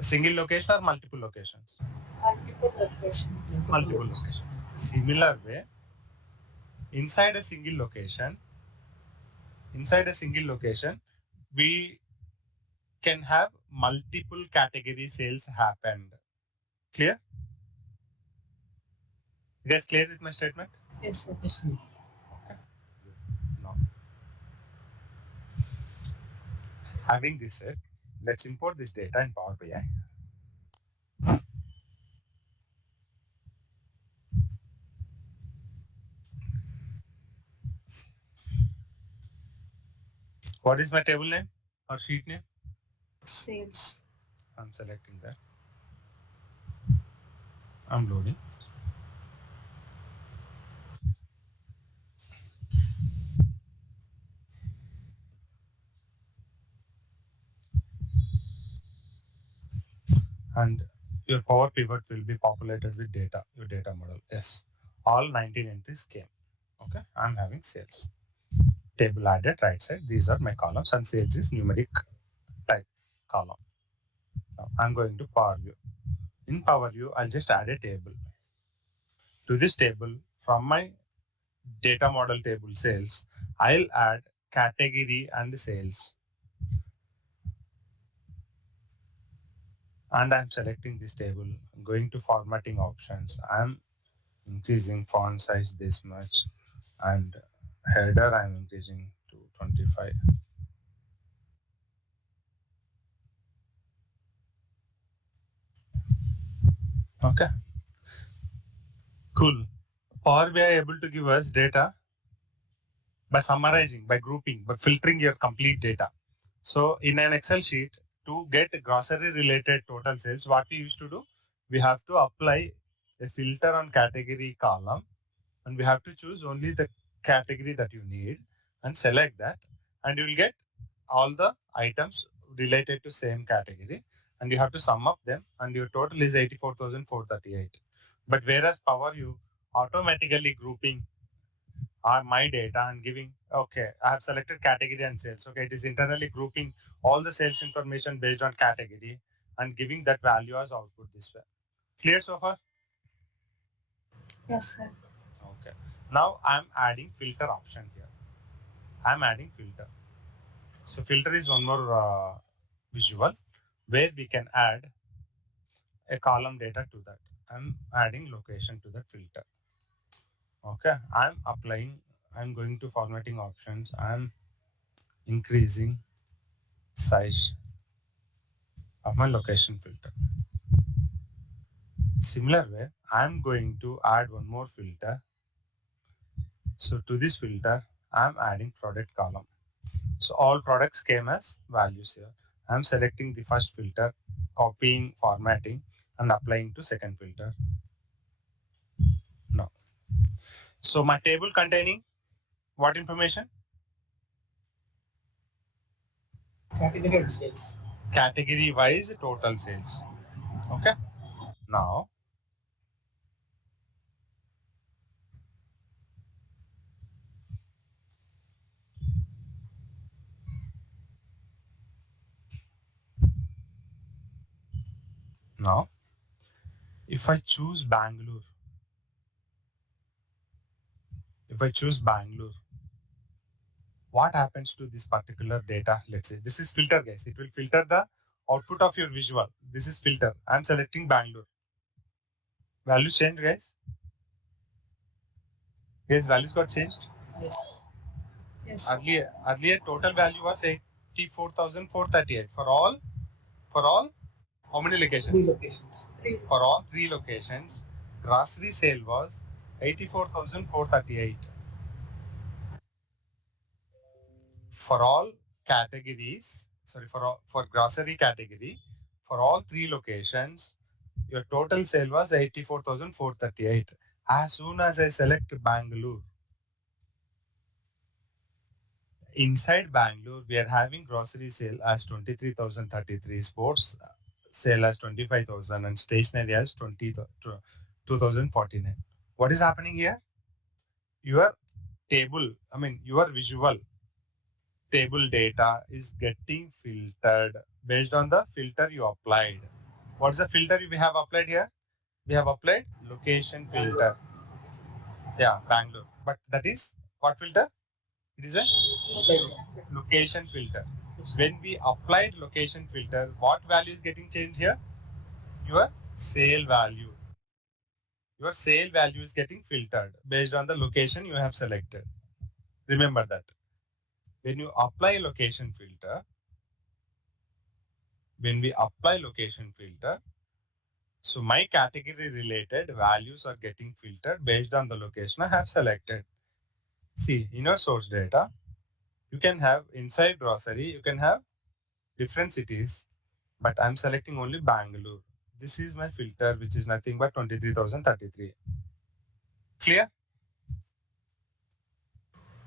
single location or multiple locations? Multiple locations. Multiple locations. Similar way, inside a single location, we can have multiple category sales happened. Clear? You guys clear with my statement? Yes, sir. Yes, sir. Okay. Now, having this said, let's import this data in Power BI. What is my table name or sheet name? Sales. I'm selecting that. I'm loading. And your Power Pivot will be populated with data, your data model. Yes, all 19 entries came. Okay, I'm having sales. Table added right side. These are my columns, and sales is numeric type column. Now I'm going to Power View. In Power View, I'll just add a table. To this table, from my data model table sales, I'll add category and sales. And I'm selecting this table, going to formatting options. I'm increasing font size this much, and header I'm increasing to 25. Okay, cool. Power BI able to give us data by summarizing, by grouping, by filtering your complete data. So in an Excel sheet, to get grocery related total sales, what we used to do, we have to apply a filter on category column, and we have to choose only the category that you need and select that, and you will get all the items related to same category, and you have to sum up them, and your total is 84,438. But whereas Power you automatically grouping my data and giving, okay, I have selected category and sales. Okay, it is internally grouping all the sales information based on category and giving that value as output this way. Clear so far? Yes, sir. Okay. Now I'm adding filter option here. I'm adding filter. So filter is one more visual where we can add a column data to that. I'm adding location to that filter. Okay. I'm going to formatting options. I'm increasing size of my location filter. Similar way, I'm going to add one more filter. So to this filter, I'm adding product column. So all products came as values here. I'm selecting the first filter, copying, formatting, and applying to second filter. No. So my table containing what information? Category and sales. Category wise total sales. Okay. Now, now, if I choose Bangalore, what happens to this particular data? Let's say this is filter, guys. It will filter the output of your visual. This is filter. I'm selecting Bangalore. Values changed, guys. Guys, values got changed. Yes. Yes. Earlier total value was 84,438 for all. How many locations? Three locations. Three. For all three locations, grocery sale was 84,438. For all categories, for grocery category, for all three locations, your total sale was 84,438. As soon as I select Bangalore, inside Bangalore, we are having grocery sale as 23,033, sports sale as 25,000, and stationery as 2,049. What is happening here? Your your visual table data is getting filtered based on the filter you applied. What's the filter we have applied here? We have applied location filter. Yeah, Bangalore. But that is what filter? It is a location filter. When we applied location filter, what value is getting changed here? Your sale value. Your sale value is getting filtered based on the location you have selected. Remember that. When you apply location filter, so my category related values are getting filtered based on the location I have selected. See, in your source data, you can have inside grocery, you can have different cities, but I'm selecting only Bangalore. This is my filter, which is nothing but 23,033. Clear?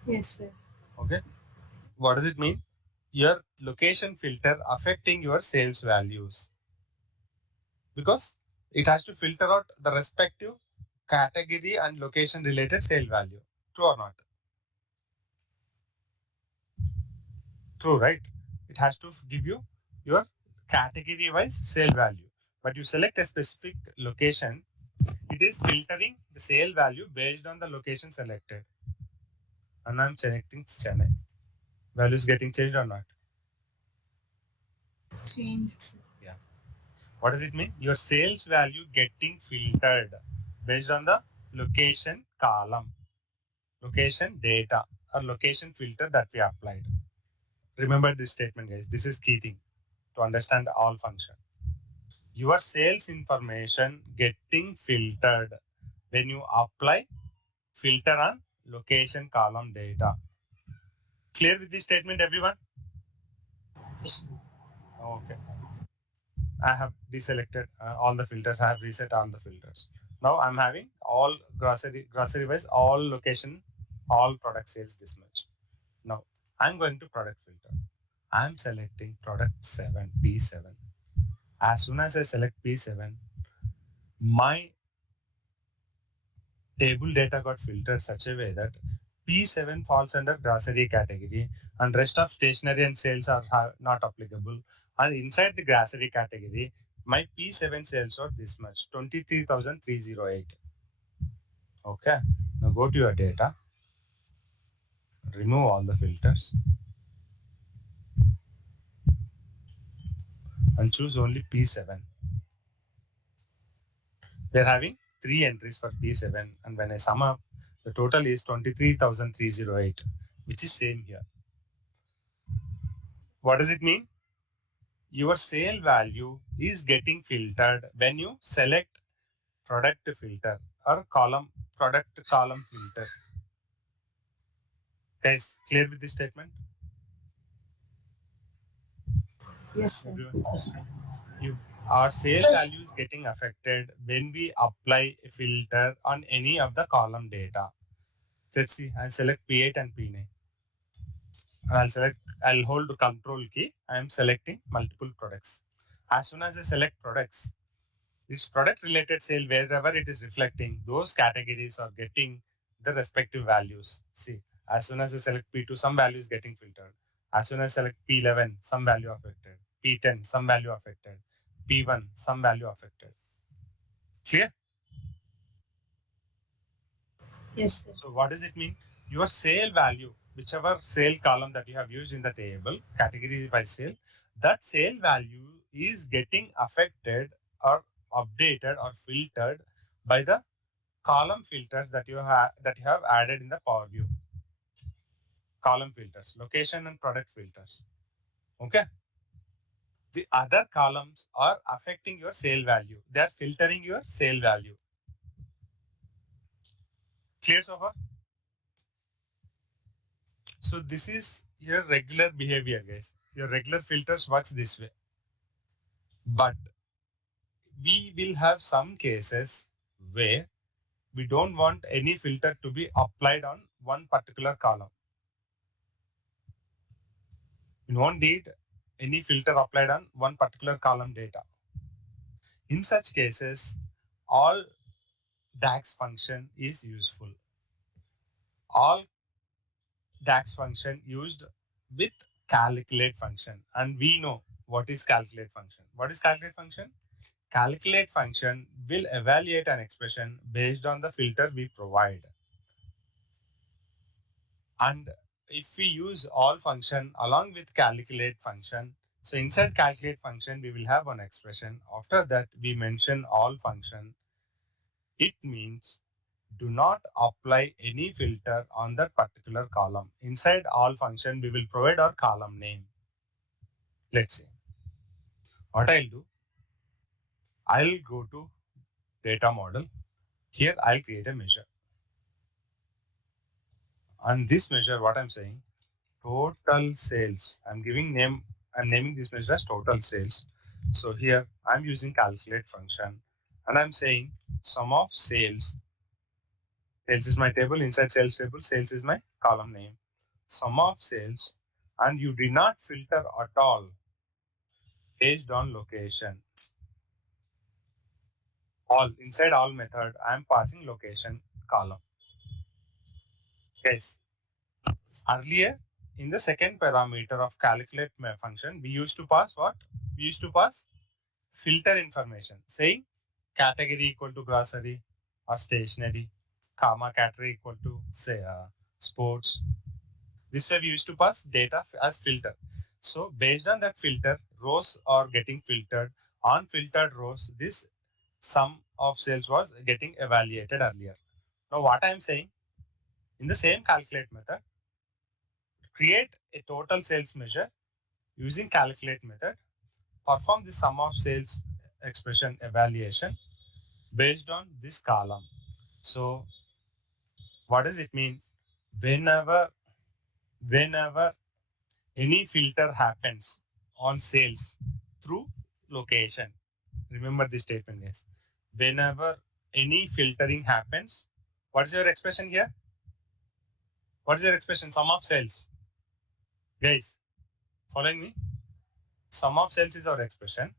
Yes, sir. Okay. What does it mean? Your location filter affecting your sales values, because it has to filter out the respective category and location related sale value. True or not? True, right? It has to give you your category wise sale value. But you select a specific location, it is filtering the sale value based on the location selected. And I'm selecting Chennai. Value is getting changed or not? Change, sir. Yeah. What does it mean? Your sales value getting filtered based on the location column, location data, or location filter that we applied. Remember this statement, guys. This is key thing to understand all function. Your sales information getting filtered when you apply filter on location column data. Clear with this statement, everyone? Yes. Okay. I have deselected all the filters. I have reset all the filters. Now I'm having all grocery wise, all location, all product sales this much. Now I'm going to product filter. I'm selecting product 7, P7. As soon as I select P7, my table data got filtered such a way that P7 falls under grocery category and rest of stationery and sales are not applicable. And inside the grocery category, my P7 sales are this much, 23,308. Okay. Now go to your data, remove all the filters and choose only P7. We're having 3 entries for P7, and when I sum up, the total is 23,308, which is same here. What does it mean? Your sale value is getting filtered when you select product filter or product column filter. Guys, clear with this statement? Yes, sir. You, our sale value is getting affected when we apply a filter on any of the column data. Let's see, I'll select P8 and P9. I'll hold control key. I'm selecting multiple products. As soon as I select products, its product related sale, wherever it is reflecting, those categories are getting the respective values. See, as soon as I select P2, some value is getting filtered. As soon as I select P11, some value affected. P10, some value affected. P1, some value affected. Clear? Yes, sir. So what does it mean? Your sale value, whichever sale column that you have used in the table, category by sale, that sale value is getting affected or updated or filtered by the column filters that you have added in the Power View. Column filters, location and product filters. Okay. The other columns are affecting your sale value. They are filtering your sale value. Clear so far? So this is your regular behavior, guys. Your regular filters works this way. But we will have some cases where we don't want any filter to be applied on one particular column. We don't need any filter applied on one particular column data. In such cases, all DAX function is useful. All DAX function used with calculate function. And we know what is calculate function? What is calculate function? Calculate function will evaluate an expression based on the filter we provide. And if we use all function along with calculate function, so inside calculate function, we will have one expression. After that, we mention all function. It means do not apply any filter on that particular column. Inside all function, we will provide our column name. Let's see. What I'll do, I'll go to data model. Here, I'll create a measure. And this measure, what I'm saying, total sales. I'm naming this measure as total sales. So here I'm using calculate function and I'm saying sum of sales. Sales is my table, inside sales table, sales is my column name. Sum of sales, and you did not filter at all based on location. All inside all method, I'm passing location column. Yes. Earlier, in the second parameter of calculate function, we used to pass what? We used to pass filter information, saying category equal to grocery or stationery, comma category equal to say sports. This way we used to pass data as filter. So based on that filter, rows are getting filtered. On filtered rows, this sum of sales was getting evaluated earlier. Now what I am saying, in the same calculate method, create a total sales measure using calculate method, perform the sum of sales expression evaluation based on this column. So what does it mean? Whenever any filter happens on sales through location, remember this statement, guys. Whenever any filtering happens, what is your expression here? What is your expression? Sum of sales. Guys, following me? Sum of sales is our expression.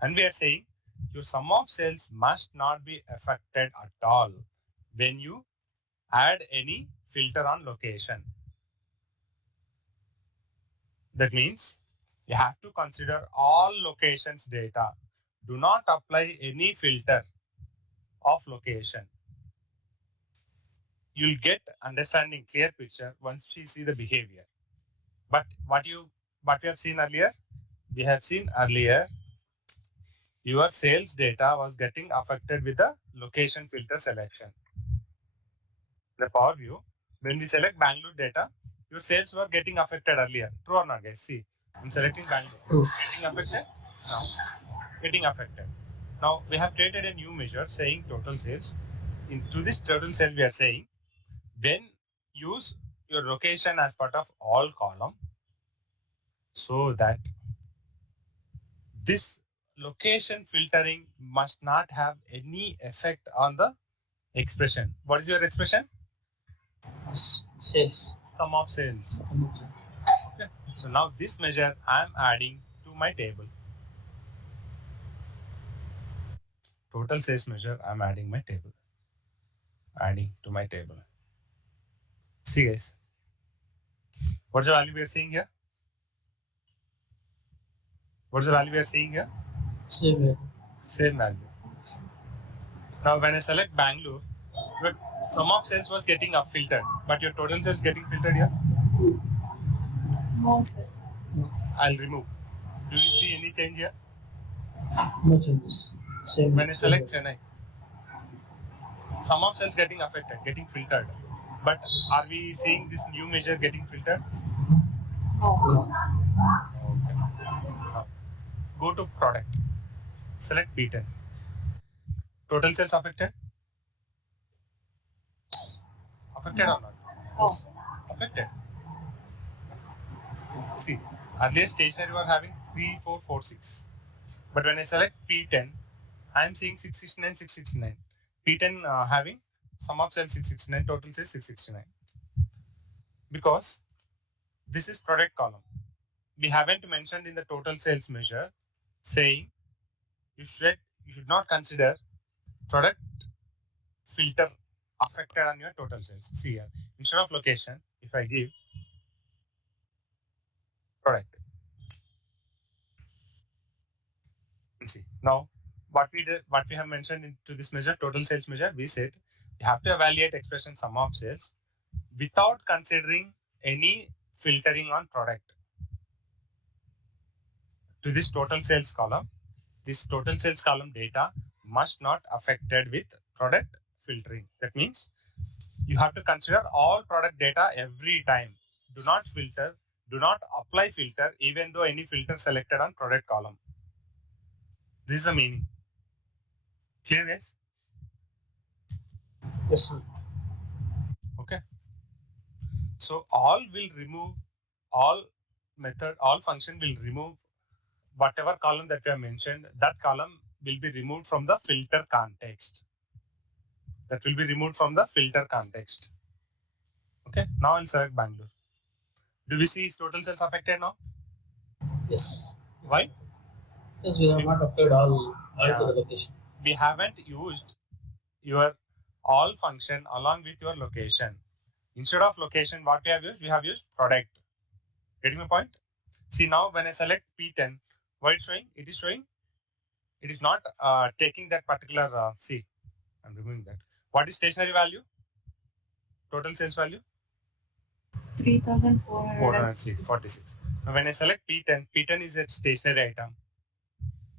And we are saying your sum of sales must not be affected at all when you add any filter on location. That means you have to consider all locations data. Do not apply any filter of location. You'll get understanding clear picture once we see the behavior. But what we have seen earlier, your sales data was getting affected with the location filter selection. The Power View, when we select Bangalore data, your sales were getting affected earlier. True or not, guys? See, I'm selecting Bangalore. True. Getting affected? Now, getting affected. Now, we have created a new measure saying total sales. Into this total sales, we are saying when use your location as part of all column so that this location filtering must not have any effect on the expression. What is your expression? Sales. Sum of sales. Okay. So now this measure I am adding to my table. Total sales measure I am adding my table. Adding to my table. See guys. What's the value we are seeing here? What's the value we are seeing here? Same. Same value. Now when I select Bangalore, your sum of sales was getting filtered, but your total sales getting filtered here. No, sir. I'll remove. Do you see any change here? No changes. Same. When I select Chennai, sum of sales getting affected, getting filtered. But are we seeing this new measure getting filtered? No. Okay. Now, go to product. Select B10. Total sales affected? Affected or not? No. Affected. See, earlier stationery were having 3, 4, 4, 6. But when I select P10, I am seeing 669, 669. P10 having sum of sales 669, total sales 669. Because this is product column. We haven't mentioned in the total sales measure saying you should not consider product filter affected on your total sales. See here, instead of location, if I give product, Now, what we have mentioned into this measure, total sales measure, we said you have to evaluate expression sum of sales without considering any filtering on product. To this total sales column, this total sales column data must not affected with product filtering. That means you have to consider all product data every time. Do not filter, do not apply filter even though any filter selected on product column. This is the meaning. Clear, guys? Yes, sir. Okay. So all will remove, all method, all function will remove whatever column that we have mentioned. That column will be removed from the filter context. That will be removed from the filter context. Okay. Now I'll select Bangalore. Do we see total sales affected now? Yes. Why? Yes, we have not applied all to the location. We haven't used your all function along with your location. Instead of location, what we have used? We have used product. Getting my point? See now when I select P10, what it's showing? It is showing, it is not taking that particular, see, I'm removing that. What is stationary value? Total sales value? 3,446. Now when I select P10, P10 is a stationary item.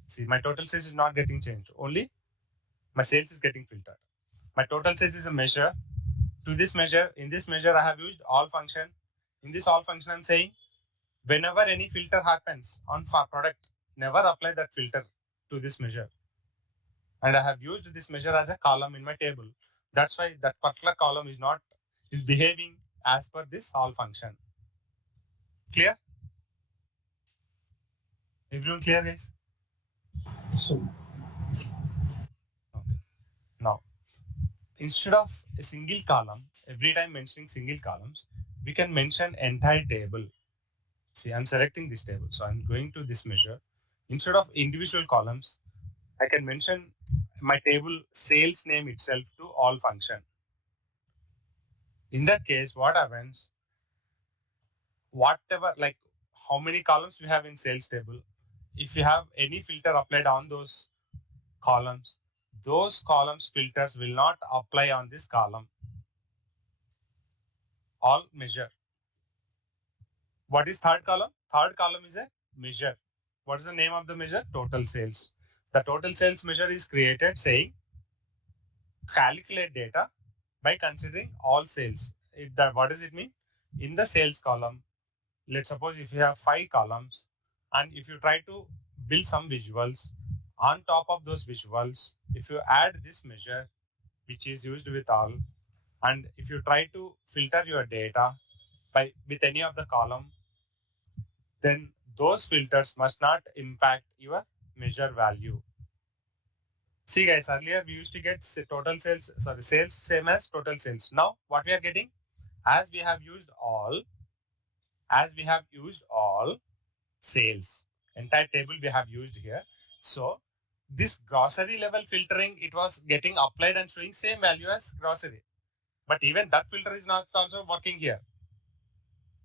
See, my total sales is not getting changed. Only my sales is getting filtered. My total sales is a measure. To this measure, in this measure, I have used all function. In this all function, I'm saying whenever any filter happens on product, never apply that filter to this measure. And I have used this measure as a column in my table. That's why that particular column is behaving as per this all function. Clear? Everyone clear, guys? So, Okay. Now, instead of a single column, every time mentioning single columns, we can mention entire table. See, I'm selecting this table. So I'm going to this measure. Instead of individual columns, I can mention my table sales name itself to all function. In that case, what happens? Whatever, like how many columns we have in sales table, if you have any filter applied on those columns filters will not apply on this column. All measure. What is third column? Third column is a measure. What is the name of the measure? Total sales. The total sales measure is created saying calculate data by considering all sales. What does it mean? In the sales column, let's suppose if you have 5 columns and if you try to build some visuals, on top of those visuals, if you add this measure, which is used with all, and if you try to filter your data with any of the column, then those filters must not impact your measure value. See guys, earlier we used to get total sales, sales same as total sales. Now what we are getting, as we have used all sales, entire table we have used here. So this grocery level filtering, it was getting applied and showing same value as grocery. But even that filter is not also working here.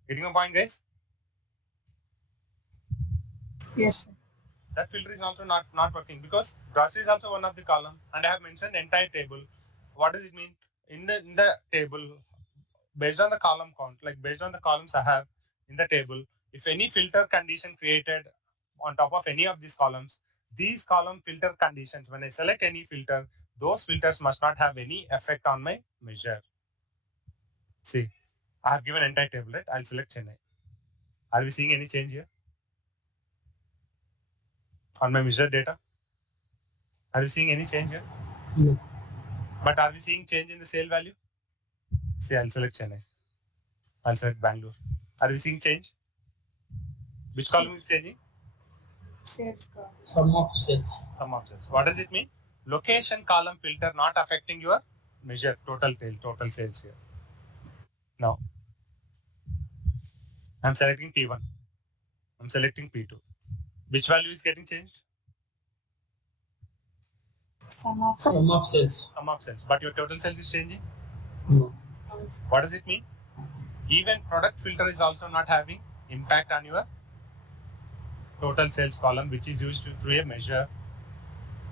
Getting a point, guys? Yes. That filter is also not working because grocery is also one of the column, and I have mentioned entire table. What does it mean? In the table, based on the column count, like based on the columns I have in the table, if any filter condition created on top of any of these columns, these column filter conditions, when I select any filter, those filters must not have any effect on my measure. See, I have given entire table, right? I'll select Chennai. Are we seeing any change here on my measure data? Are we seeing any change here? no. But are we seeing change in the sale value? See, I'll select Chennai. I'll select Bangalore. Are we seeing change? Which column is changing? Sales column. Sum of sales. Sum of sales. What does it mean? Location column filter not affecting your measure total sales here. Now, I'm selecting P1. I'm selecting P2. Which value is getting changed? Sum of Sum of sales. Sum of sales. But your total sales is changing? No. sales. What does it mean? Even product filter is also not having impact on your total sales column, which is used through a measure.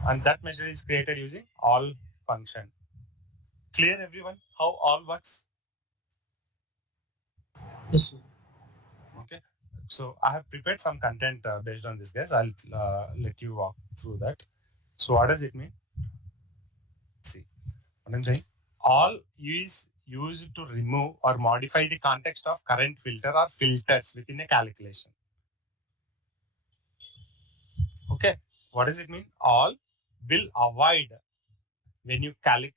and that measure is created using all function. Clear everyone how all works? Yes, sir. Okay. So I have prepared some content based on this, guys. I'll let you walk through that. So what does it mean? See, what I'm saying, all is used to remove or modify the context of current filter or filters within a calculation. Okay, what does it mean? All will avoid when you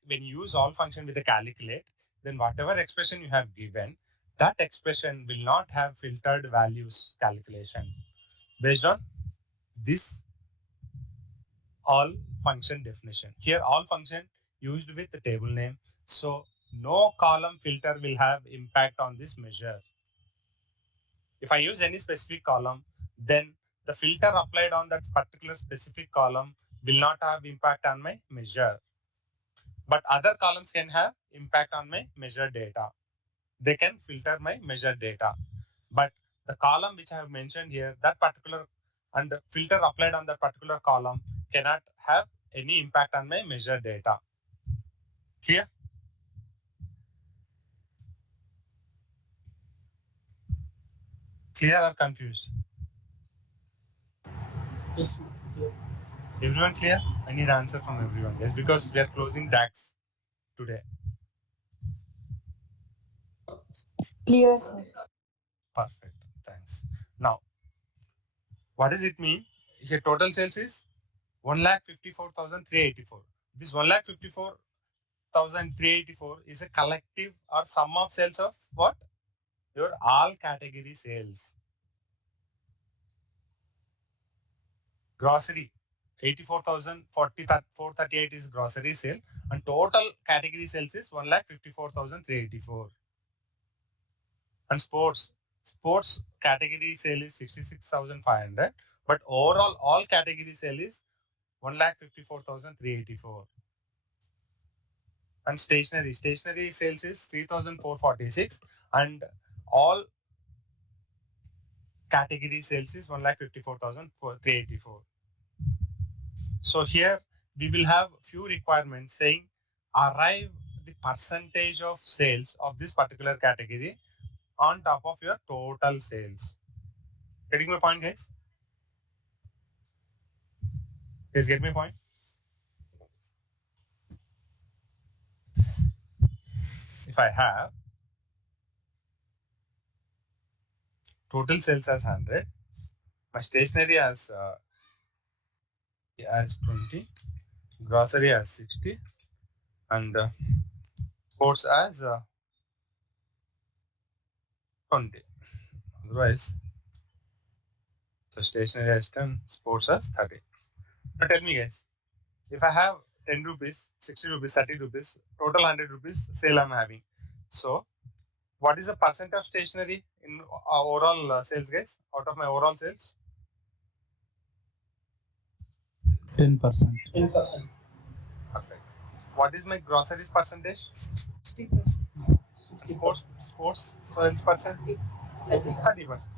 use all function with a calculate, then whatever expression you have given, that expression will not have filtered values calculation based on this all function definition. Here all function used with the table name. So no column filter will have impact on this measure. If I use any specific column, then the filter applied on that particular specific column will not have impact on my measure. But other columns can have impact on my measure data. They can filter my measure data. But the column which I have mentioned here, that particular and the filter applied on that particular column cannot have any impact on my measure data. Clear? Clear or confused? Yes, sir. Yeah. Everyone clear? I need answer from everyone, guys, because we are closing DAX today. Clear, sir. Perfect. Thanks. Now, what does it mean? Here total sales is 1,54,384. This 1,54,384 is a collective or sum of sales of what? Your all category sales. Grocery, 84,438 is grocery sale, and total category sales is 1,54,384. And sports category sale is 66,500, but overall all category sale is 1,54,384. And stationery sales is 3,446, and all category sales is 1,54,384. So here we will have few requirements saying arrive the percentage of sales of this particular category on top of your total sales. Getting my point, guys? Guys, get my point? If I have total sales as 100, my stationery as 20, grocery as 60, and sports as 20. Otherwise, so stationery as 10, sports as 30. Now tell me, guys, if I have 10 rupees, 60 rupees, 30 rupees, total 100 rupees sale I'm having. So, what is the percent of stationery in overall sales, guys? Out of my overall sales? 10%. 10%. Perfect. What is my groceries percentage? 60%. Sports sales percent? 30%.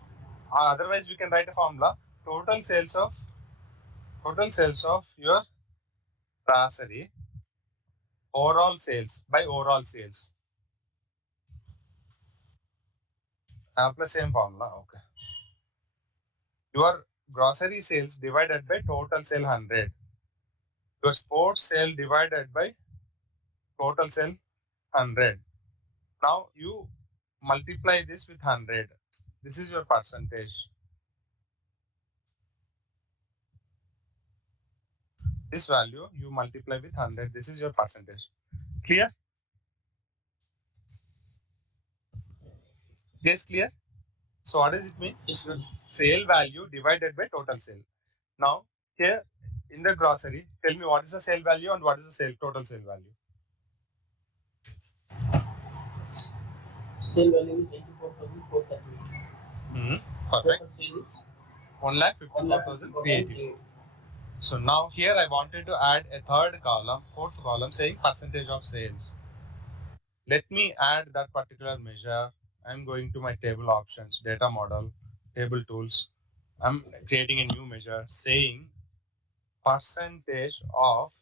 Otherwise, we can write a formula. Total sales of your grocery, overall sales by overall sales. I have the same formula. Okay. Your grocery sales divided by total sale 100. Your sports sale divided by total sale 100. Now you multiply this with 100. This is your percentage. This value you multiply with 100. This is your percentage. Clear? Yes, clear? So what does it mean? Yes, Your sir. sale value divided by total sale. Now here in the grocery, tell me what is the sale value and what is the total sale value. Sale value is 84,438. Perfect. Total sale is 1,54,384. So now here I wanted to add a third column, fourth column saying percentage of sales. Let me add that particular measure. I'm going to my table options, data model, table tools. I'm creating a new measure saying percentage of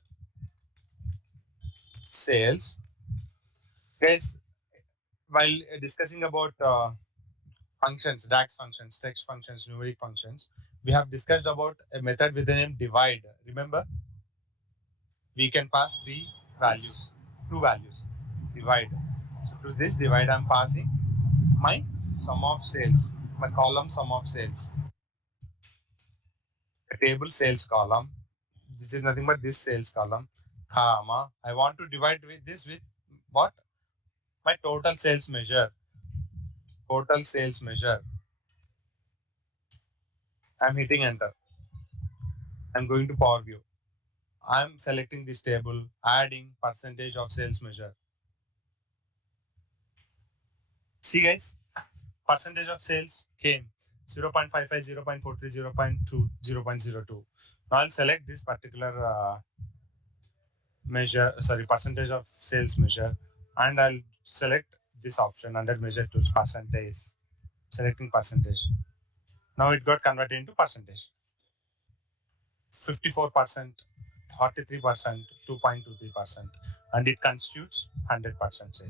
sales. Guys, while discussing about functions, DAX functions, text functions, numeric functions, we have discussed about a method with the name divide. Remember, we can pass three values, two values, divide. So to this divide, I'm passing my sum of sales, my column sum of sales, a table sales column. This is nothing but this sales column, comma. I want to divide with this with what? My total sales measure. Total sales measure. I'm hitting enter. I'm going to Power View. I'm selecting this table, adding percentage of sales measure. See guys, percentage of sales came 0.55, 0.43, 0.2, 0.02. Now I'll select this particular measure, sorry, percentage of sales measure, and I'll select this option under measure tools, percentage, selecting percentage. Now it got converted into percentage. 54%, 43%, 2.23%, and it constitutes 100% sale.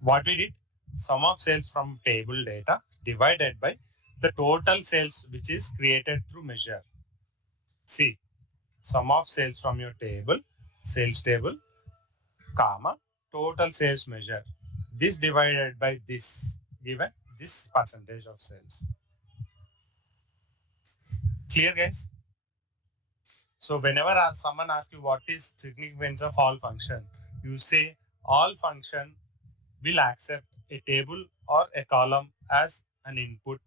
What we did, sum of sales from table data divided by the total sales which is created through measure. See, sum of sales from your table, sales table, comma, total sales measure. This divided by this, given this percentage of sales. Clear guys? So whenever someone asks you what is significance of all function, you say all function will accept a table or a column as an input.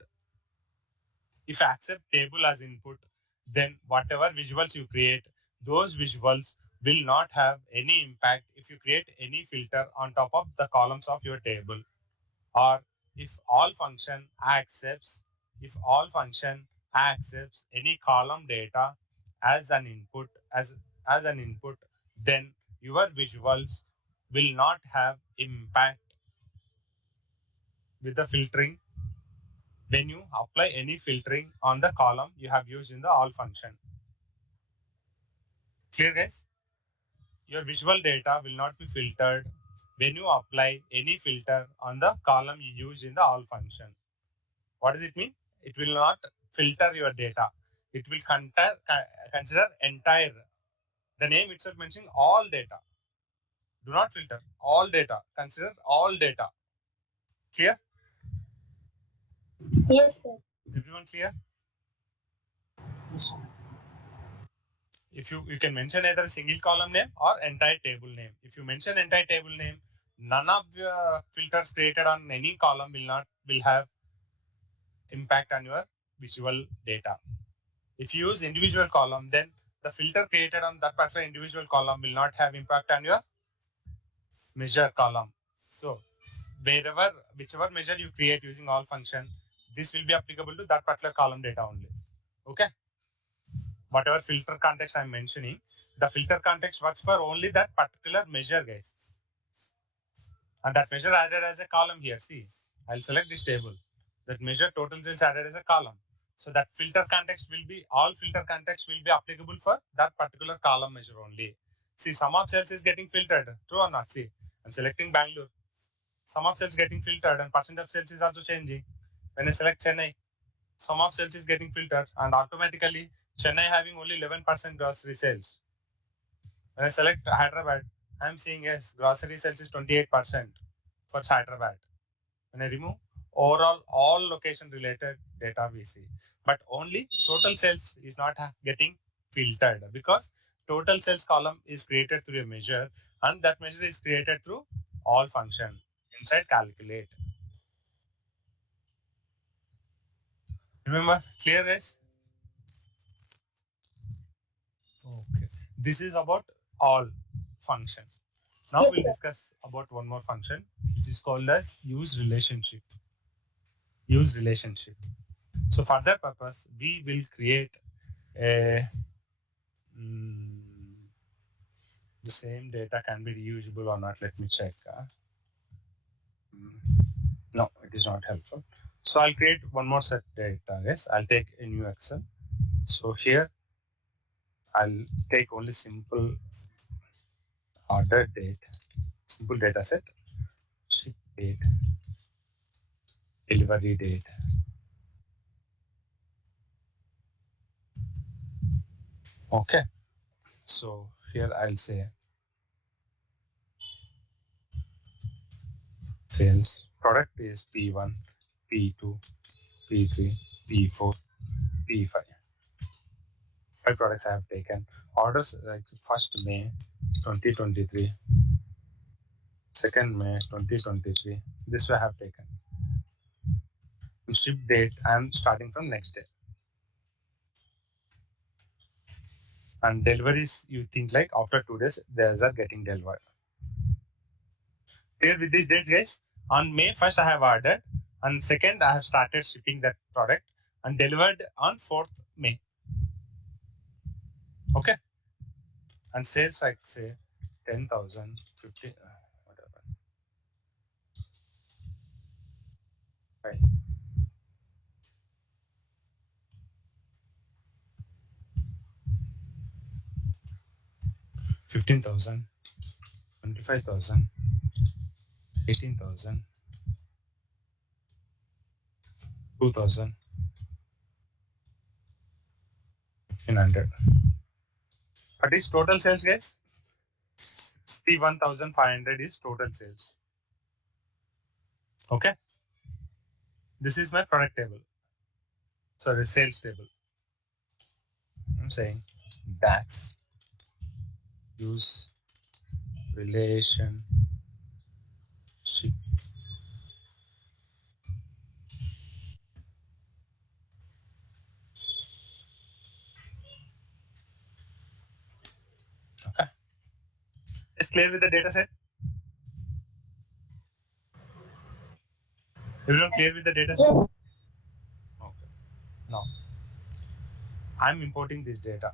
If accept table as input, then whatever visuals you create, those visuals will not have any impact if you create any filter on top of the columns of your table. Or if all function accepts any column data as an input, as an input, then your visuals will not have impact with the filtering when you apply any filtering on the column you have used in the all function. Clear guys? Your visual data will not be filtered when you apply any filter on the column you use in the all function. What does it mean? It will not filter your data. It will consider entire. The name itself mentioning all data. Do not filter. All data. Consider all data. Clear? Yes, sir. Everyone clear? If you can mention either a single column name or entire table name. If you mention entire table name, none of your filters created on any column will have impact on your visual data. If you use individual column, then the filter created on that particular individual column will not have impact on your measure column. So whichever measure you create using all function, this will be applicable to that particular column data only. Okay. Whatever filter context I'm mentioning, the filter context works for only that particular measure, guys. And that measure added as a column here. See, I'll select this table. That measure total sales added as a column. So that filter context will be, all filter context will be applicable for that particular column measure only. See, sum of sales is getting filtered. True or not? See, I'm selecting Bangalore. Sum of sales getting filtered and percent of sales is also changing. When I select Chennai, sum of sales is getting filtered and automatically Chennai having only 11% grocery sales. When I select Hyderabad, I'm seeing yes, grocery sales is 28% for Hyderabad. When I remove overall all location related data we see, but only total sales is not getting filtered because total sales column is created through a measure and that measure is created through all function inside calculate. Remember, clear guys? Okay. This is about all functions. Now we'll discuss about one more function, which is called as use relationship. Use relationship. So for that purpose, we will create a the same data can be reusable or not. Let me check. No, it is not helpful. So I'll create one more set data. Yes, I'll take a new Excel. So here I'll take only simple order date, simple data set, ship date, delivery date. Okay. So here I'll say sales. Product is P1, P2, P3, P4, P5. 5 products I have taken. Orders like 1st May 2023, 2nd May 2023. This way I have taken. And ship date, I am starting from next day. And deliveries, you think like after 2 days, these are getting delivered. Here with this date, guys, on May 1st, I have ordered. On 2nd, I have started shipping that product and delivered on 4th May. Okay. And sales, like say 10,000, 50, whatever. Right. 15,000, 25,000, 18,000, 2,000, 1,500. What is total sales, guys? 61,500 is total sales. Okay. This is my product table. Sorry, sales table. I'm saying DAX use relationship. Okay. Is clear with the data set? Everyone clear with the data set? Yes. Okay. Now, I'm importing this data.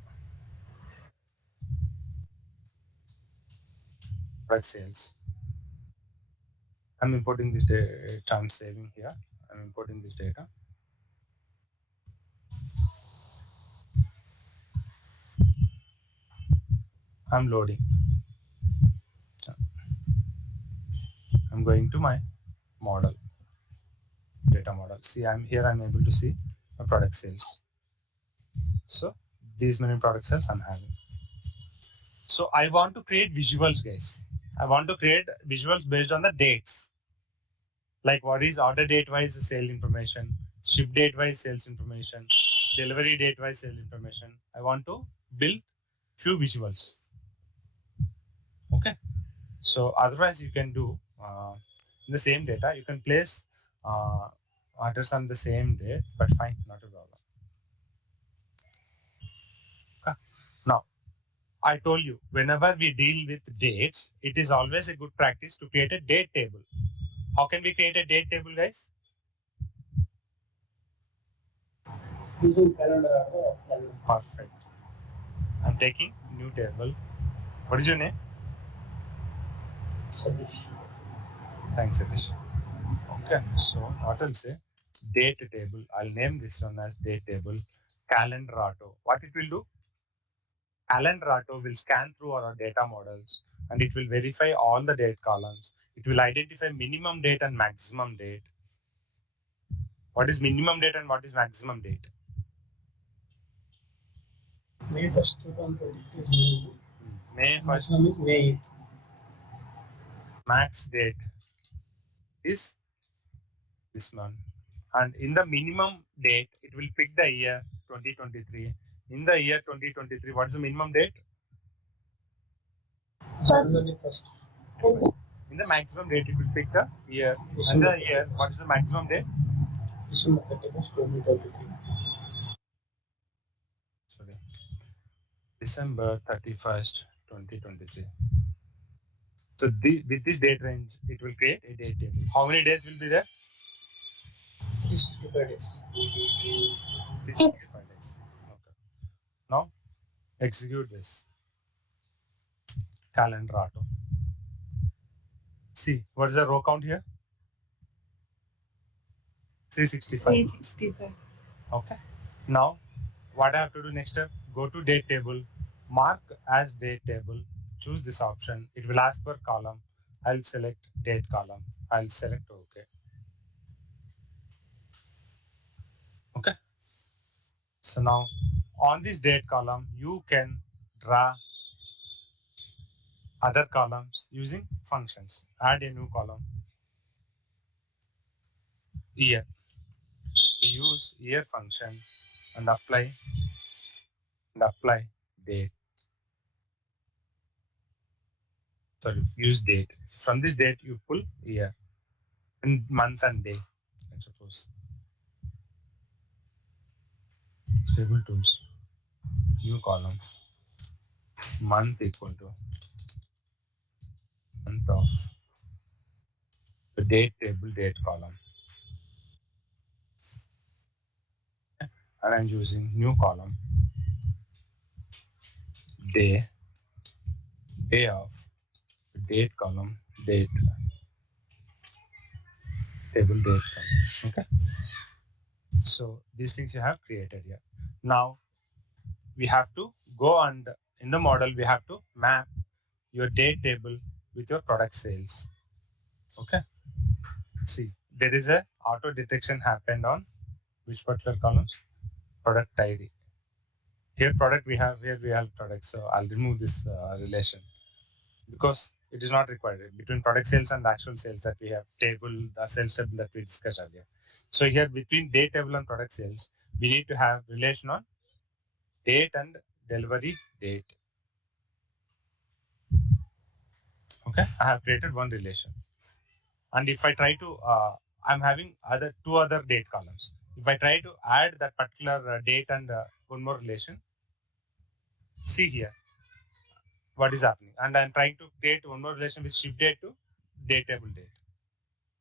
Product sales. I'm importing this data. I'm saving here. I'm importing this data. I'm loading. I'm going to my model, data model. See, I'm able to see my product sales. So these many product sales I'm having. So I want to create visuals, guys. I want to create visuals based on the dates. Like what is order date wise sale information, ship date wise sales information, delivery date wise sale information. I want to build few visuals. Okay. So otherwise you can do in the same data, you can place orders on the same day, but fine, not a problem. Okay. Now, I told you, whenever we deal with dates, it is always a good practice to create a date table. How can we create a date table, guys? Using calendar or calendar. Perfect. I'm taking new table. What is your name? Satish. Thanks, Satish. Okay, so what I'll say, date table. I'll name this one as date table. Calendar auto. What it will do? Calendar auto will scan through our data models and it will verify all the date columns. It will identify minimum date and maximum date. What is minimum date and what is maximum date? May 1st, 2023 is May 1st, maximum is May 8th. max date is this one. And in the minimum date, it will pick the year 2023. In the year 2023, what is the minimum date? January 1st. In the maximum date, it will pick the year. And the year, what is the maximum date? December 31st, 2023. Sorry. December 31st, 2023. So with this date range, it will create a date table. How many days will be there? 365 days. 365 days. Okay. Now, execute this. Calendar auto. See, what is the row count here? 365. 365. Okay. Now, what I have to do next step? Go to date table, Mark as date table, choose this option. It will ask for column. I'll select date column. I'll select OK. Okay. So now on this date column, you can draw other columns using functions. Add a new column, year. Use year function and apply date. Sorry, use date. From this date, you pull year and month and day. I suppose. Stable tools. New column. Month equal to month of the date table date column. And I'm using new column. Day of date column date table date column. Okay. So these things you have created here. Now we have to go and in the model we have to map your date table with your product sales. Okay. See, there is a auto detection happened on which particular columns? Product ID. Here product we have product. So I'll remove this relation because it is not required between product sales and actual sales that we have table, the sales table that we discussed earlier. So here between date table and product sales, we need to have relation on date and delivery date. Okay, I have created one relation. And if I try to, I'm having two other date columns. If I try to add that particular date and one more relation, see here what is happening. And I'm trying to create one more relation with shift date to date table date.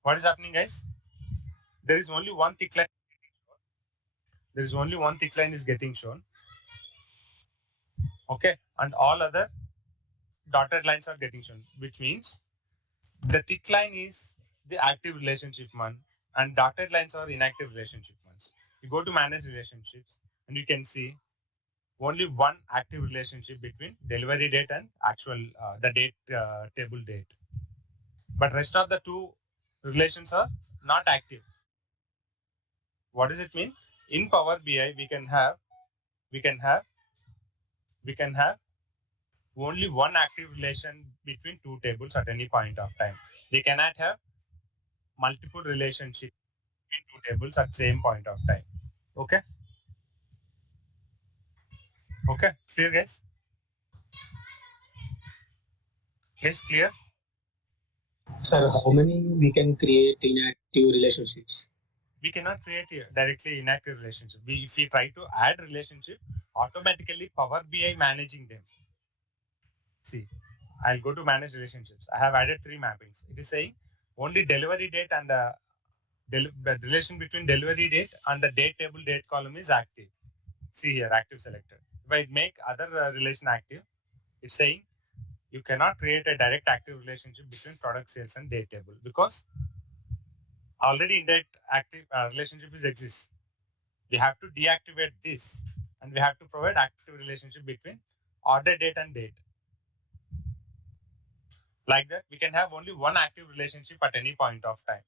What is happening, guys? There is only one thick line. There is only one thick line is getting shown. Okay, and all other dotted lines are getting shown, which means the thick line is the active relationship one, and dotted lines are inactive relationship ones. You go to manage relationships, and you can see only one active relationship between delivery date and actual the date table date. But rest of the two relations are not active. What does it mean? In Power BI, we can have only one active relation between two tables at any point of time. We cannot have multiple relationships between two tables at same point of time. Okay. Okay. Clear, guys? Yes, clear. Sir, how many we can create inactive relationships? We cannot create directly inactive relationship. If we try to add relationship, automatically Power BI managing them. See, I'll go to manage relationships. I have added 3 mappings. It is saying only delivery date and the relation between delivery date and the date table date column is active. See here, active selected. If I make other relation active, it's saying you cannot create a direct active relationship between product sales and date table because already indirect active relationship is exists. We have to deactivate this and we have to provide active relationship between order date and date. Like that, we can have only one active relationship at any point of time.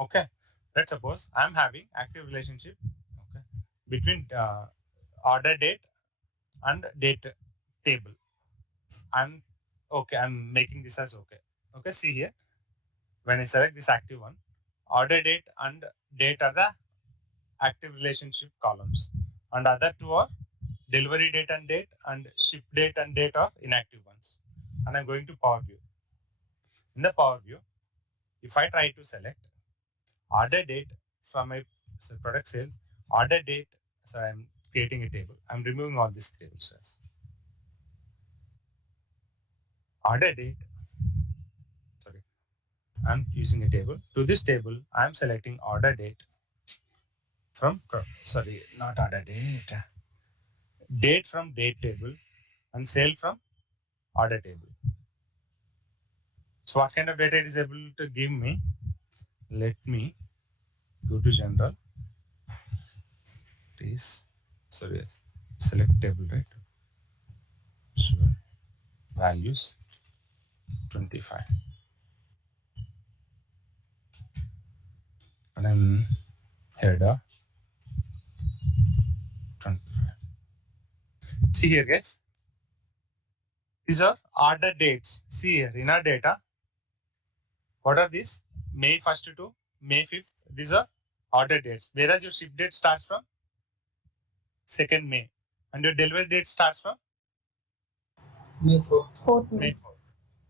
Okay, let's suppose I'm having active relationship between order date and date table. I'm making this as okay. Okay, see here. When I select this active one, order date and date are the active relationship columns. And other two are delivery date and ship date and date are inactive ones. And I'm going to Power View. In the Power View, if I try to select order date from my product sales, order date, so I'm creating a table. I'm removing all these tables. Order date, sorry, I'm using a table. To this table, I'm selecting order date from, sorry, not order date, date from date table and sale from order table. So what kind of data it is able to give me? Let me go to general. Please, sorry, select table, right? values 25. And then header 25. See here, guys. These are order dates. See here in our data. What are these? May 1st to May 5th. These are order dates. Whereas your ship date starts from 2nd May. And your delivery date starts from May 4th. 4th May May. 4th.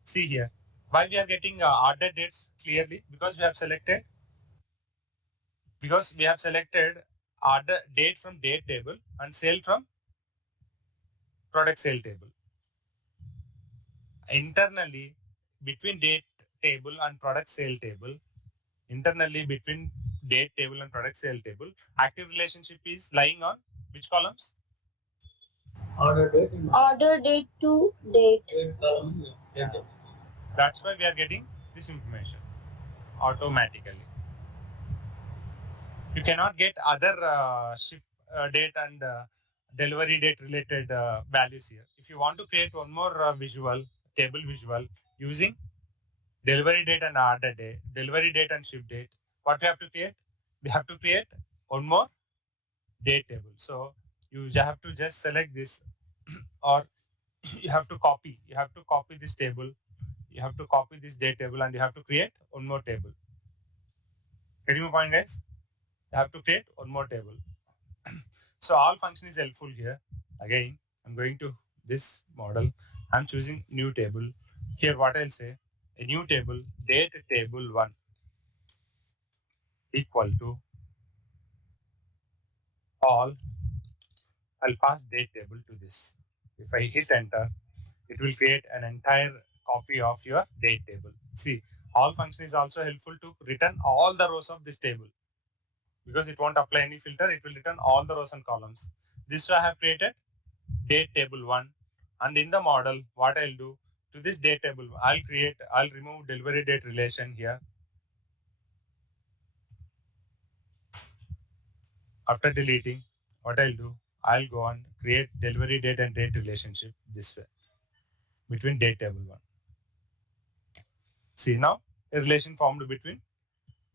See here. Why we are getting order dates clearly? Because we have selected order date from date table and sale from product sale table. Internally, between date table and product sale table, active relationship is lying on which columns? Order date and Order date to date. date column. Yeah. That's why we are getting this information automatically. You cannot get other ship date and delivery date related values here. If you want to create one more table visual using delivery date and order date, delivery date and ship date, what we have to create? We have to create one more date table. So you have to just select this or you have to copy this table, you have to copy this date table and you have to create one more table. Getting my point, guys? You have to create one more table. So all function is helpful here. Again, I'm going to this model. I'm choosing new table. Here what I'll say, a new table, date table 1 equal to all. I'll pass date table to this. If I hit enter, it will create an entire copy of your date table. See, all function is also helpful to return all the rows of this table. Because it won't apply any filter, it will return all the rows and columns. This way I have created date table 1, and in the model what I'll do to this date table, I'll remove delivery date relation here. After deleting, what I'll do, I'll go and create delivery date and date relationship this way between date table 1. See, now a relation formed between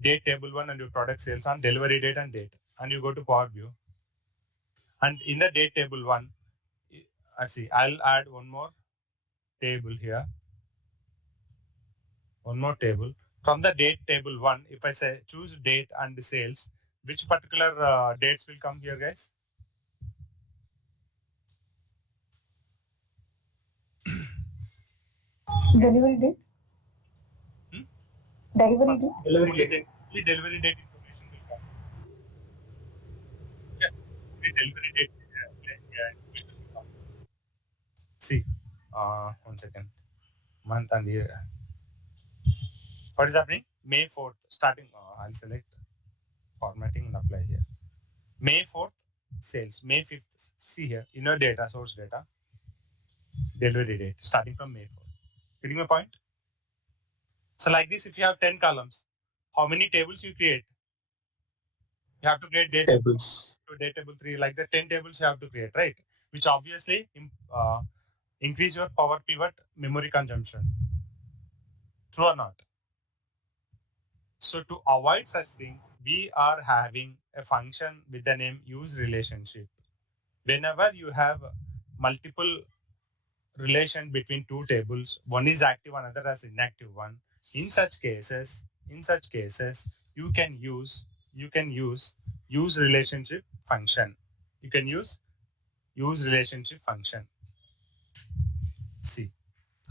date table 1 and your product sales on delivery date and date. And you go to Power View, and in the date table 1, I see I'll add one more table here. One more table. From the date table 1, if I say choose date and the sales, which particular dates will come here, guys? Delivery date. Hmm? Delivery date. Delivery Only date. delivery date information will come. Yeah, only delivery date information will come. See, 1 second. Month and year. What is happening? May 4th, starting. I'll select formatting and apply here. May 4th, sales. May 5th, see here, inner data, source data, delivery date, starting from May 4th. Getting my point? So like this, if you have 10 columns, how many tables you create? You have to create date Tables. to date table 3, like the 10 tables you have to create, right? Which obviously increase your power pivot memory consumption. True or not? So to avoid such thing, we are having a function with the name use relationship. Whenever you have multiple relation between two tables, one is active, another as inactive one. In such cases, you can use use relationship function. You can use relationship function. See,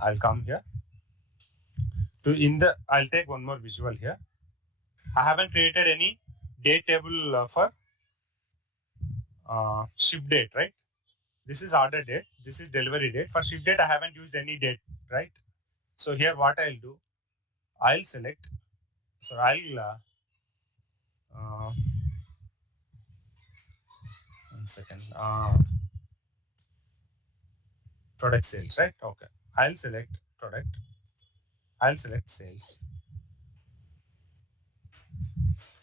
I'll come here to I'll take one more visual here. I haven't created any date table for ship date, right? This is order date. This is delivery date. For ship date, I haven't used any date, right? So here, what I'll do, I'll select. So I'll 1 second. Product sales, right? Okay. I'll select product. I'll select sales.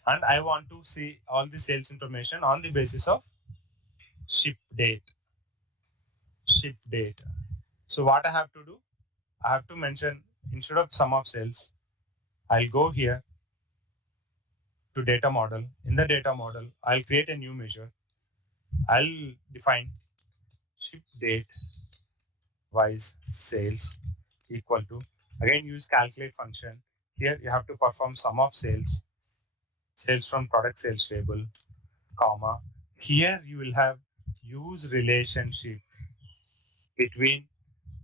And I want to see all the sales information on the basis of ship date. Ship date. So what I have to do, I have to mention, instead of sum of sales, I'll go here to data model. In the data model, I'll create a new measure. I'll define ship date wise sales equal to, again use calculate function. Here you have to perform sum of sales, sales from product sales table, comma. Here you will have use relationship between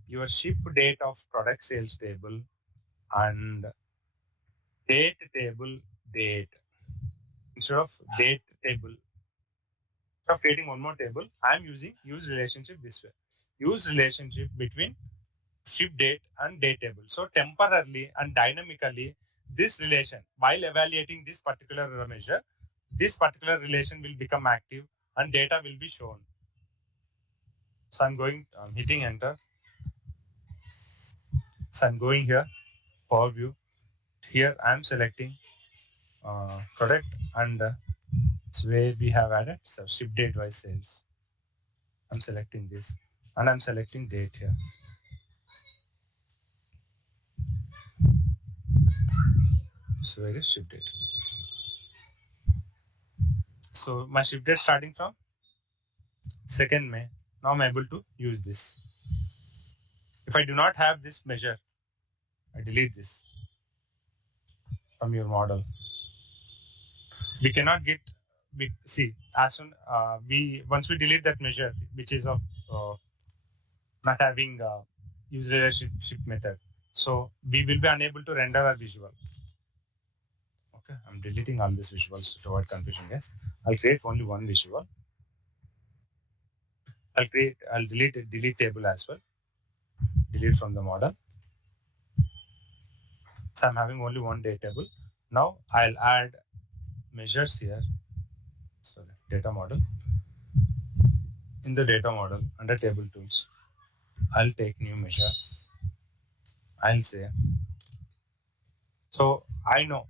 your ship date of product sales table and date table date. Instead of date table, instead of creating one more table, I'm using use relationship this way. Use relationship between ship date and date table. So temporarily and dynamically, this relation, while evaluating this particular measure, this particular relation will become active and data will be shown. So I'm hitting enter. So I'm going here, Power View. Here I'm selecting product and it's where we have added so ship date wise sales. I'm selecting this and I'm selecting date here. So where is ship date? So my ship date starting from 2nd May. Now I'm able to use this. If I do not have this measure, I delete this from your model. We cannot get, see, as soon once we delete that measure, which is of not having user relationship method, so we will be unable to render our visual. Okay, I'm deleting all these visuals to avoid confusion, guys. I'll create only one visual. I'll delete table as well. Delete from the model. So I'm having only one date table. Now I'll add measures here. So data model. In the data model under table tools, I'll take new measure. I'll say, so I know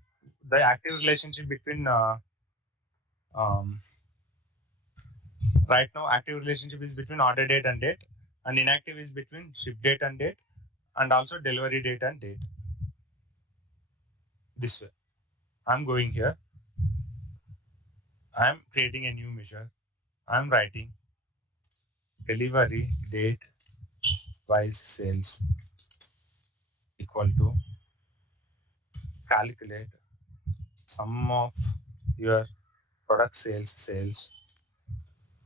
the active relationship between right now active relationship is between order date and date, and inactive is between ship date and date, and also delivery date and date. This way, I'm going here. I'm creating a new measure. I'm writing delivery date wise sales equal to calculate sum of your product sales,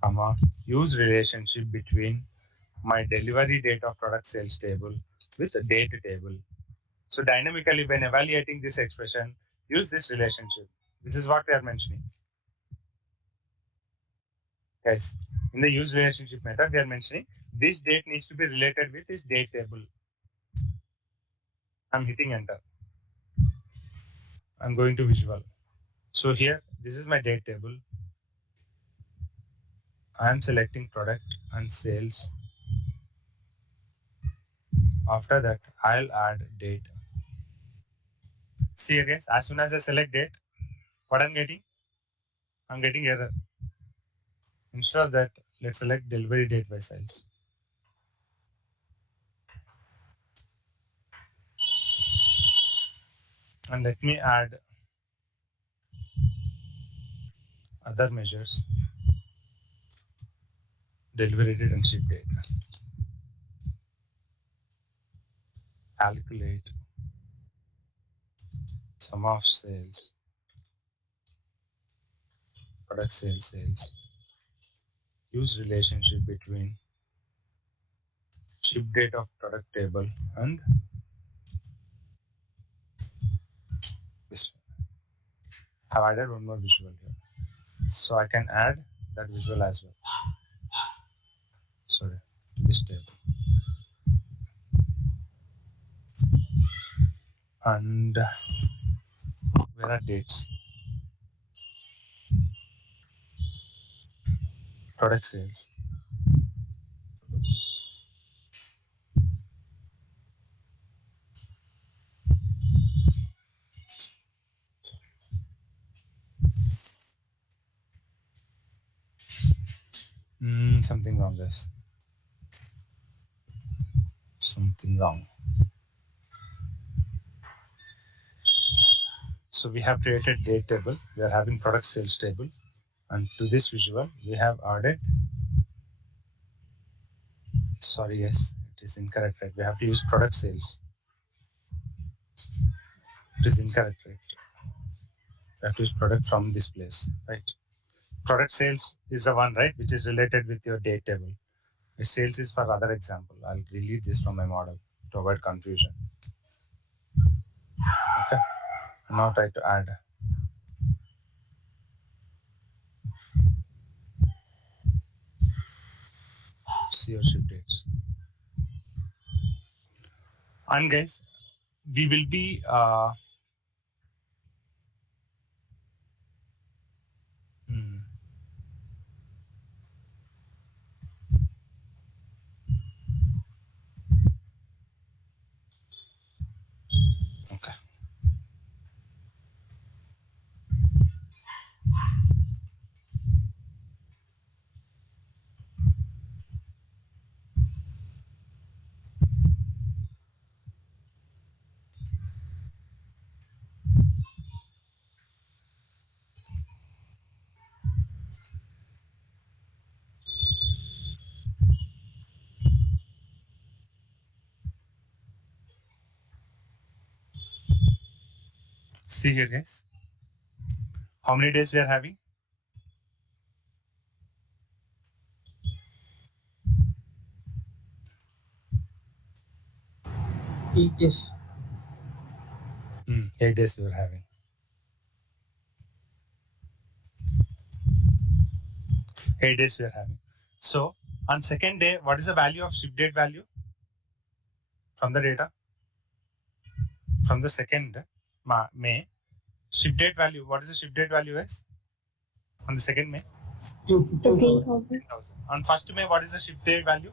comma, use relationship between my delivery date of product sales table with the date table. So dynamically, when evaluating this expression, use this relationship. This is what we are mentioning. Guys, in the use relationship method, we are mentioning this date needs to be related with this date table. I'm hitting enter. I'm going to visual. So here, this is my date table. I'm selecting product and sales. After that, I'll add date. See guys, as soon as I select date, what I'm getting? I'm getting error. Instead of that, let's select delivery date by sales. And let me add other measures, delivery date and ship date. Calculate sum of sales, product sales. Use relationship between ship date of product table and this one. I've added one more visual here. So I can add that visual as well. Sorry, this table. And where are dates? Product sales. Something wrong, guys. Something wrong. So we have created date table. We are having product sales table, and to this visual we have added. Sorry, yes, it is incorrect. Right? We have to use product sales. It is incorrect, right? We have to use product from this place, right? Product sales is the one, right, which is related with your date table. The sales is for other example. I'll delete this from my model to avoid confusion. Okay. Now try to add. See your ship dates. And guys, we will be okay. See here, guys. How many days we are having? 8 days. 8 days we are having. 8 days we are having. So on second day, what is the value of ship date value from the data? From the second May, ship date value. What is the ship date value is? On the second May? 15,000. 10,000. On first May, what is the ship date value?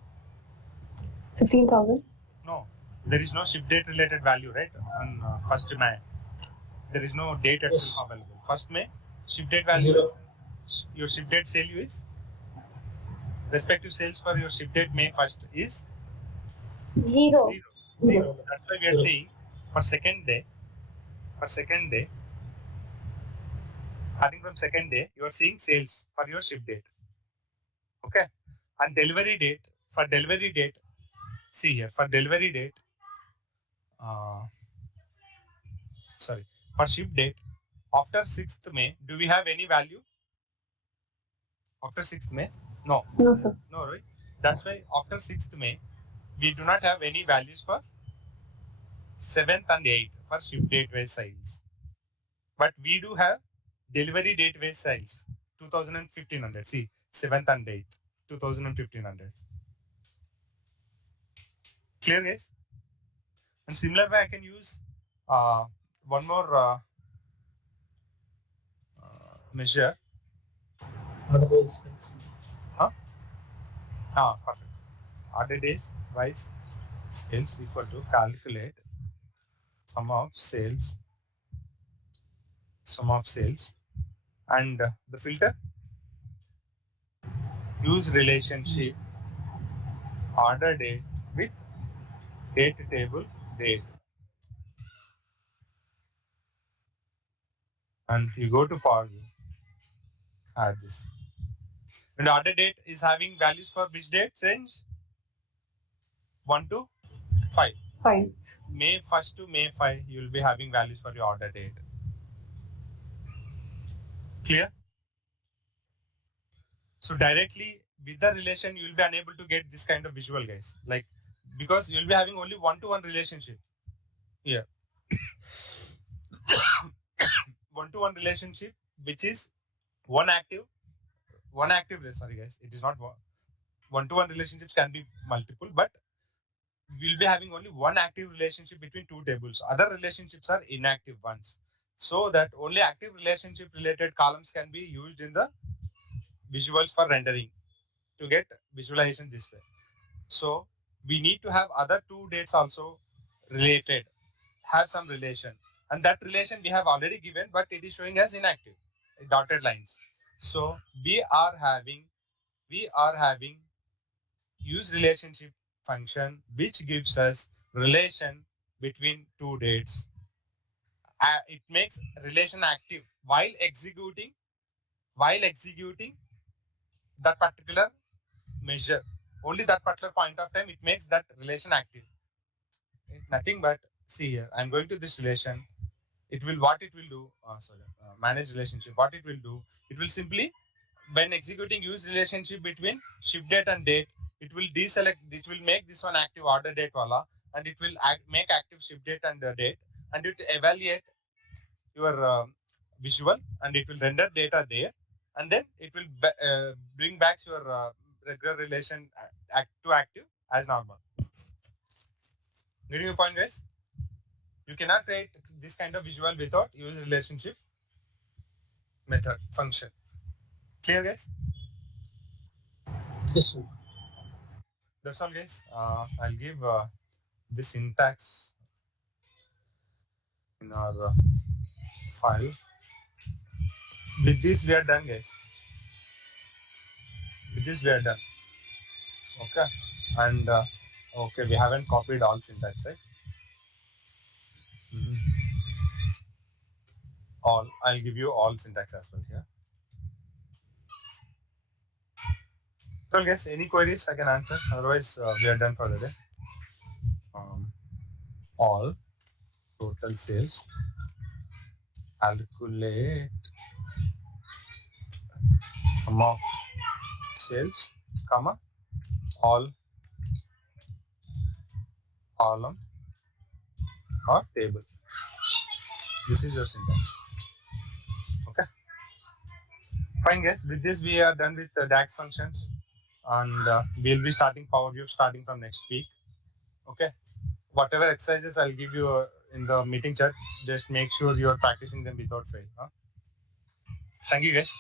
15,000. No, there is no ship date related value, right? On first May, there is no date itself available. First May, ship date value Zero. is your ship date sale is respective sales for your ship date May 1st is 0. Zero. That's why we are saying for second day, starting from second day, you are seeing sales for your ship date. Okay, and delivery date for delivery date. See here for delivery date. Sorry, for ship date after 6th May, do we have any value after 6th May? No. No, sir. No, right? That's why after 6th May, we do not have any values for 7th and 8th for ship date wise sales. But we do have delivery date wise sales 2000 and 1500. See, 7th and 8th, 2000 and 1500. Clear, guys? And similar way, I can use one more measure. What about sales? Perfect. Order days wise sales equal to calculate sum of sales and the filter use relationship order date with date table date, and you go to Power View, add this, and order date is having values for which date range? 1 to 5. 5. May 1st to May 5, you will be having values for your order date. Clear? So directly with the relation, you will be unable to get this kind of visual, guys. Like, because you will be having only one-to-one relationship here. One-to-one relationship, which is one active. Sorry, guys, it is not one. One-to-one relationships can be multiple, but we'll be having only one active relationship between two tables. Other relationships are inactive ones. So that only active relationship related columns can be used in the visuals for rendering to get visualization this way. So we need to have other two dates also related, have some relation. And that relation we have already given, but it is showing as inactive, dotted lines. So we are having use relationship function which gives us relation between two dates it makes relation active while executing that particular measure. Only that particular point of time it makes that relation active. It's nothing but, see here, I'm going to this relation. It will, what it will do, manage relationship, what it will do, it will simply, when executing use relationship between ship date and date, it will deselect, it will make this one active order date wala, and it will make active ship date and date, and it will evaluate your visual, and it will render data there, and then it will bring back your regular relation to active as normal. Getting your point, guys? You cannot create this kind of visual without use relationship method function. Clear, guys? Yes, sir. That's all, guys. I'll give the syntax in our file. With this, we are done, guys. With this, we are done. Okay. And okay, we haven't copied all syntax, right? Mhm. All. I'll give you all syntax as well here. So, guys, any queries I can answer? Otherwise, we are done for the day. All total sales. Calculate sum of sales, comma, all column or table. This is your syntax. Okay. Fine, guys. With this, we are done with the DAX functions, and we'll be starting Power View starting from next week. Okay. Whatever exercises I'll give you in the meeting chat, just make sure you're practicing them without fail. Huh? Thank you, guys.